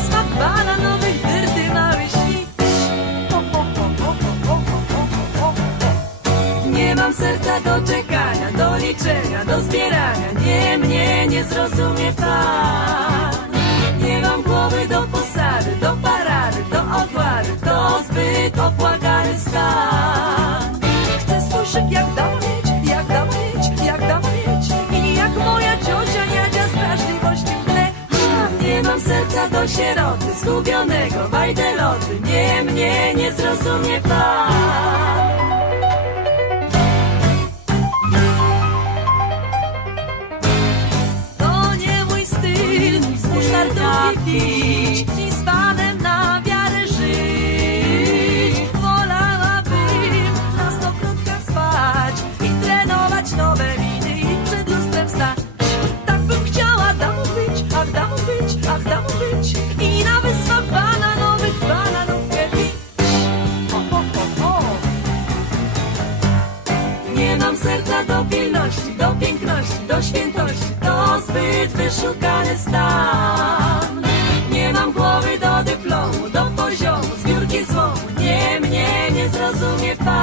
wyspa bananowych dyrty mały świć. Nie mam serca do czekania, do liczenia, do zbierania. Nie, mnie nie zrozumie pan. Nie mam głowy do do sieroty, zgubionego wajdeloty. Nie mnie nie zrozumie pan. To nie mój styl, musztardowi pić serca do pilności, do piękności, do świętości. To zbyt wyszukany stan. Nie mam głowy do dyplomu, do poziomu, zbiórki złomu. Nie mnie nie zrozumie pan.